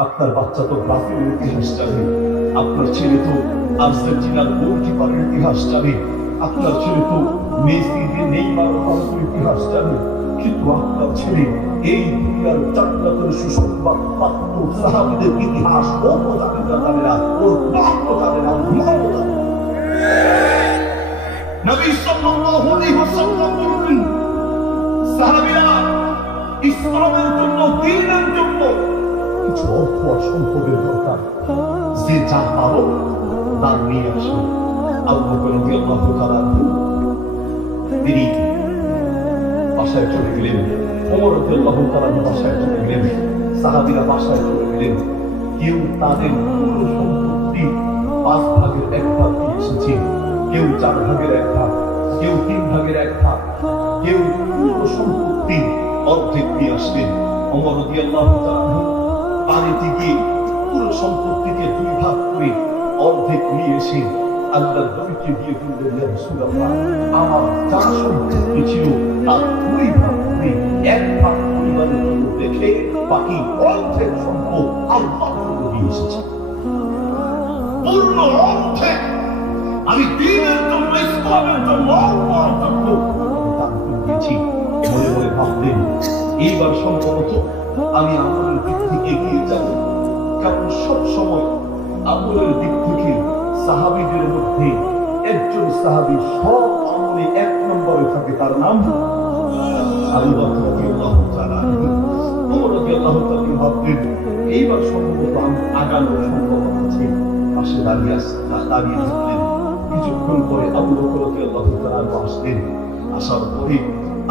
আপনার বাচ্চা তো ব্রাজিলের ইতিহাস জানে, আপনার ছেলে তো আর্জেন্টিনার গোলকিপারের ইতিহাস জানে, আপনার ছেলে তো মেসি নেইমার রোনালদোর ইতিহাস জানে, কিন্তু আপনার ছেলে এই দুনিয়ার জান্নাতের সুসংবাদ প্রাপ্ত সাহাবীদের ইতিহাস ও জানে না, ওর বাপ জানে না, মাও জানে না। নবী সাল্লাল্লাহু আলাইহি ওয়াসাল্লাম বলেন, সাহাবীরা ইসলামের জন্য, দ্বীনের জন্য কিছু অর্থ আর সম্পদের দরকার, যে যা পারো তার নিয়ে আসো। আবু বকর রাদিয়াল্লাহু তাআলা তিনি বাসায় চলে গেলেন, ওমর রাদিয়াল্লাহু তাআলা বাসায় চলে গেলেন, সাহাবীরা বাসায় চলে গেলেন। কেউ তাদের পুরো সম্পত্তি 5 ভাগের 1 ভাগ দিয়ে এসেছে, কেউ 4 ভাগের 1 ভাগ, কেউ 3 ভাগের 1 ভাগ, কেউ পুরো সম্পত্তি অর্ধেক দিয়ে আসলেন। ওমর রাদিয়াল্লাহু তাআলা বাড়িতে গিয়ে পুরো সম্পত্তিকে 2 ভাগ করে অর্ধেক নিয়ে এসে আল্লাহর নবীকে দিয়ে বললেন, ইয়া রাসূলুল্লাহ, আমার যা সম্পত্তি ছিল তার 2 ভাগ করে 1 ভাগ পরিবারের জন্য রেখে বাকি অর্ধেক সম্পদ আল্লাহর জন্য দিয়ে এসেছি। পূর্ণ অর্ধেক আমি দ্বীনের জন্য, ইসলামের জন্য, আল্লাহর জন্য দান করে দিয়েছি। মনে মনে ভাবলেন, এইবার সম্ভবত আমি আমলের দিক থেকে এগিয়ে যাব, কারণ সব সময় আমলের দিক থেকে সাহাবীদের মধ্যে একজন সাহাবী সব আমলে 1 নম্বরে থাকে, তার নাম আবু বকর রাদিয়াল্লাহু তাআলা। ওমর রাদিয়াল্লাহু তাআলা ভাবলেন, এইবার সম্ভবত আমি আগানোর সম্ভাবনা আছে। পাশে দাঁড়িয়ে থাকলেন। কিছুক্ষণ পরে আবু বকর রাদিয়াল্লাহু তাআলা আসলেন। আসার পরে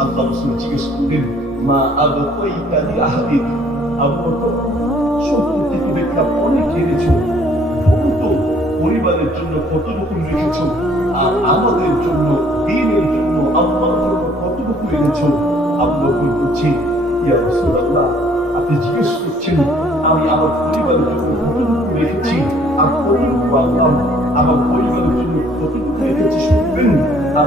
আল্লাহ রাসূল জিজ্ঞেস করলেন, মা আবকাইতা লি আহাদিক, আবু বকর সম্পত্তি তো দেখলাম অনেক এনেছো, তো পরিবারের জন্য কতটুকু রেখেছো, আর আমাদের জন্য, দ্বীনের জন্য, আল্লাহর জন্য কতটুকু এনেছো? আবু বকর বলছে, ইয়া রাসূলুল্লাহ, আপনি জিজ্ঞেস করছেন আমি আমার পরিবারের জন্য কতটুকু রেখেছি আর কতটুকু আল্লাহ আমার পরিবারের জন্য কতটুকু রেখেছি শুনবেন। আর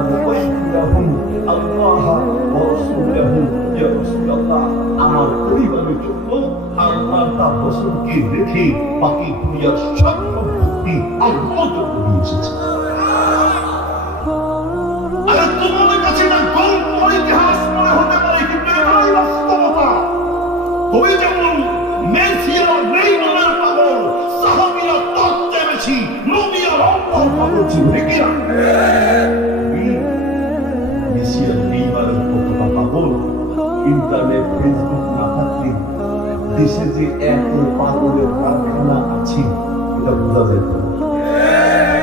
আল্লাহ ওয়া রাসূলুহু, ইয়া রাসূলুল্লাহ, আমার পরিবারের জন্য আল্লাহ তার রাসূলকে রেখে বাকি দুনিয়ার সব সম্পত্তি আল্লাহর জন্য দিয়ে এসেছে। আর তোমাদের কাছে না গল্প ইতিহাস মনে হতে পারে, কিন্তু এটাই বাস্তবতা। তুমি যেমন মেসি আর নেইমারের পাগল, সাহাবীরা তার চেয়ে বেশি নবী আর আল্লাহর পাগল ছিল, ঠিক না? মেসি আর নেইমারের কতটা পাগল, ইন্টারনেট ফেসবুক না থাকলে দেশে যে এত পাগলের কারখানা আছে এটা বোঝা যেত।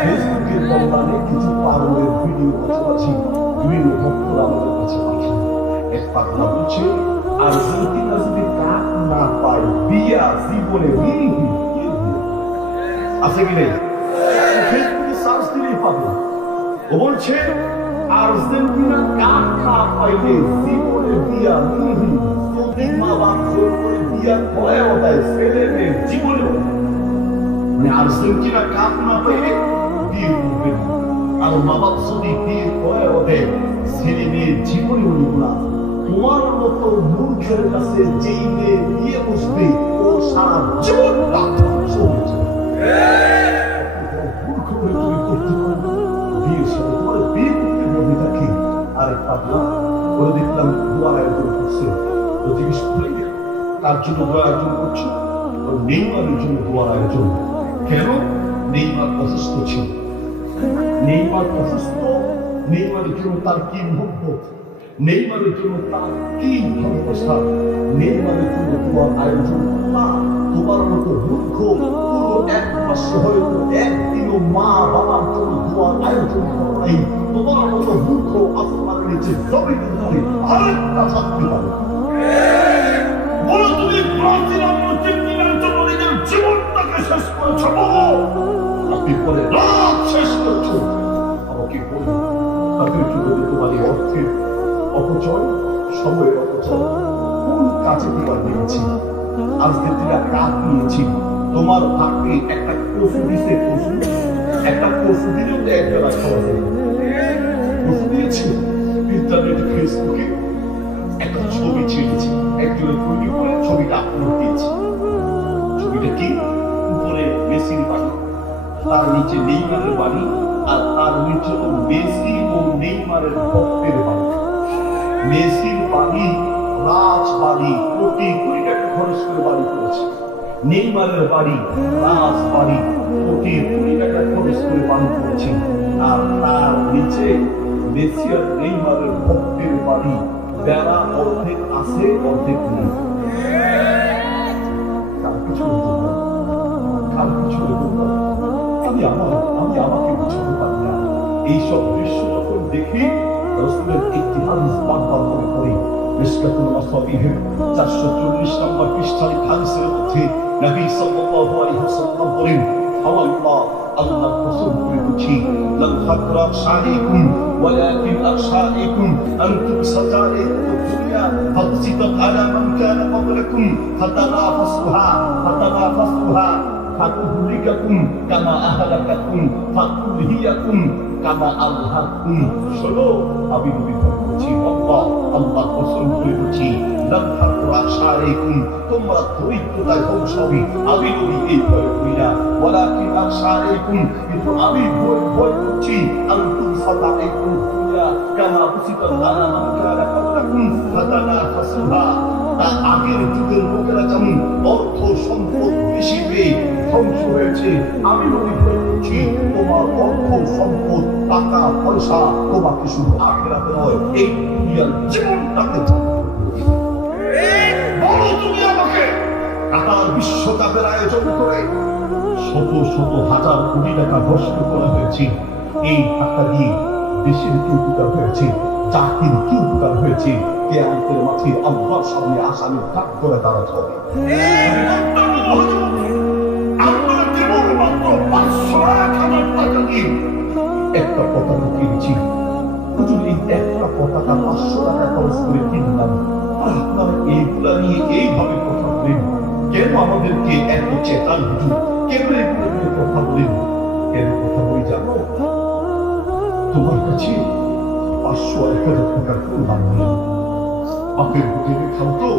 ফেসবুকের কল্যাণে কিছু পাগলের ভিডিও পাশাপাশি বিভিন্ন ভক্তরা আমাদের কাছে পাঠান। এক পাগলা বলছে, আর্জেন্টিনা যদি কাপ না পায় বিয়া জীবনে আছে কি নেই? ফেসবুকে সার্চ দিলেই পাবো। ও বলছে, আর্জেন্টিনা কাপ না পাইলে জীবনে বিয়া, যদি মা বাপ জোর করে বিয়া করায় দেয় ছেলে মেয়ে জীবনে, মানে আর্জেন্টিনা কাপ না পাইলে বিয়ে করবে না, আর মা বাপ যদি বিয়ে করায় দেয় ছেলে মেয়ে জীবনে উঠবে না। তোমার মতো মূর্খের কাছে যেই মেয়ে বিয়ে বসবে ও সারা জীবন মূর্খ করে তুমি করতে পারো বিয়ের সাথে, তোমার বিয়ে করতে হবে নাকি? আরেক পাগলা ওরা দেখলাম দোয়ার আয়োজন করছে, ও জিজ্ঞেস করে তার জন্য দোয়ার আয়োজন করছো? নেইমারের জন্য দোয়ার আয়োজন। কেন? নেইমার অসুস্থ ছিল। নেইমার অসুস্থ, নেইমারের জন্য তার কি মহব্বত, নেইমারের জন্য তার কি ভালোবাসা, নেইমারের জন্য তোমার আয়োজন না। তোমার মতো মূর্খ পুরো 1 মাস হয়তো একদিনও মা বাবার জন্য দোয়ার আয়োজন করে নাই। তোমার মতো মূর্খ আসমানের নিচে জমিতে ধরে আরেকটা থাকতে পারে। বলো তুমি ব্রাজিল আর্জেন্টিনার জন্য নিজের জীবনটাকে শেষ করেছো, আপনি পরে রাত শেষ করছো। আমাকে বলুন, তাদের জন্য তোমার এই অর্থের অপচয়, সময়ের অপচয় কোন কাজে তোমার নিয়েছি? আর্জেন্টিনা কাপ নিয়েছি, তোমার ভাগ্যে একটা কফু দিছে, একটা কফু দিলেও তো একবেলা খাওয়া যায়। কফু দিয়েছি ইন্টারনেট ফেসবুকে একটা ছবি ছেড়েছি, একজনের তৈরি করে ছবিটা আপলোড দিয়েছি। ছবিটা কি? উপরে মেসির বাড়ি, তার নিচে নেইমারের বাড়ি, আর তার নিচে মেসি ও নেইমারের ভক্তের বাড়ি। মেসির বাড়ি রাজবাড়ি, কোটি কোটি টাকা খরচ করে বাড়ি করেছে। নেইমারের বাড়ি রাজবাড়ি, কোটি কোটি টাকা খরচ করে বাড়ি করেছে। আর তার নিচে মেসি আর নেইমারের ভক্তের বাড়ি, বেড়া অর্ধেক আছে অর্ধেক নেই। কার কিছু আমি আমাকে বুঝতে পারি না। এইসব দৃশ্য যখন দেখি রাসূলের একটি হাদিস বারবার মনে করি। মিশকাতুল মাসাবিহের 440 নম্বর পৃষ্ঠার হাদিসের মধ্যে নবী সাল্লাল্লাহু আলাইহি ওয়াসাল্লাম বলেন, আল্লাহ কসম করে বলছি, লান হাকরা শাইকুম ওয়ালাকিন আশাইকুম আন তুবসাতা আলাইকুম দুনিয়া ফাতসিতাত আলা মান কানা ক্বাবলাকুম ফাতানাফাসুহা ফাতুহলিকাকুম কামা আহলাকাকুম ফাতুলহিয়াকুম কামা আলহাকুম। শোনো, আমি নবী বলছি, আল্লাহ কসম করে বলছি, লান হাকরা শাইকুম, তোমরা দরিদ্রতায় ধ্বংস হবে, আমি নবী এই ভয় করি না। ওয়ালাকিন আশাইকুম, কিন্তু আমি ভয় করছি আন তুবসাতা আলাইকুম দুনিয়া কামা বুসিতাত আলা মান কানা ক্বাবলাকুম ফাতানাফাসুহা। আগের যুগের লোকেরা যেমন অর্থ সম্পদ বেশি পেয়ে ধ্বংস হয়েছে, আমি নবী ভয় করছি তোমার অর্থ সম্পদ টাকা পয়সা তোমাকে শুধু আখিরাতে নয়, এই দুনিয়ার জীবনটাকে বলো তুমি আমাকে। কাতার বিশ্বকাপের আয়োজন করে শত শত হাজার কোটি টাকা নষ্ট করা হয়েছে। এই টাকা দিয়ে দেশের কি উপকার হয়েছে? জাতির কি উপকার হয়েছে? কিয়ামতের মাঠে আল্লাহর সামনে আসামি কাঠ করে দাঁড়াতে হবে। আমরা কেবলমাত্র 500,000 টাকা দিয়ে একটা পতাকা কিনেছি। হুজুর, এই একটা পতাকা 500 টাকা খরচ করে কিনলাম, আর আপনারা এইগুলা নিয়ে এইভাবে কথা বলেন কেন? আমাদেরকে এত চেতান হুজুর, কেন এগুলো নিয়ে কথা বলেন? কেন কথা বলি জানো? তোমার কাছে 500-1000 টাকার কোন দাম নেই। বাপের হোটেলে খাও তো,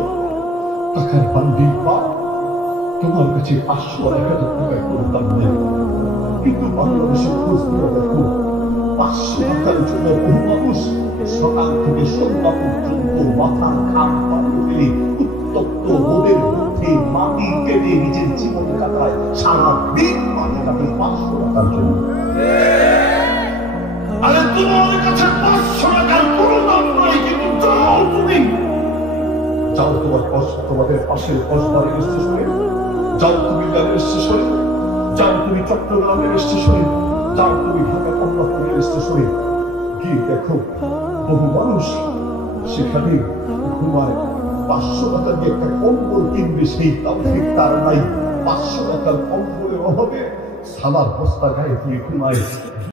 টাকার বান্ডিল পাও, তোমার কাছে 500-1000 টাকার কোন দাম নেই। কিন্তু বাংলাদেশে খোঁজ নিয়ে দেখো, 500 টাকার জন্য বহু মানুষ সকাল থেকে সন্ধ্যা পর্যন্ত মাথার ঘাম পানি ফেলে উত্তপ্ত রোদের মধ্যে মাটি কেটে নিজের জীবন কাটায়, সারাদিন পানি কাটে 500 টাকার জন্য। আরে তোমার কাছে 500 টাকার কোনো দাম নাই, কিন্তু যাও তুমি, যাও তোমাদের পাশের কসবারের স্টেশনে, যাও তুমি রেলের স্টেশনে, যাও তুমি চট্টগ্রামের স্টেশনে, যাও তুমি ঢাকা কমলাপুরের স্টেশনে, গিয়ে দেখো বহু মানুষ সেখানে ঘুমায়। 500 টাকা দিয়ে একটা কম্বল কিনবে, সেই দাম ঠিক তার নাই। 500 টাকার কম্বলের অভাবে সালার বস্তা গায়ে দিয়ে ঘুমায়।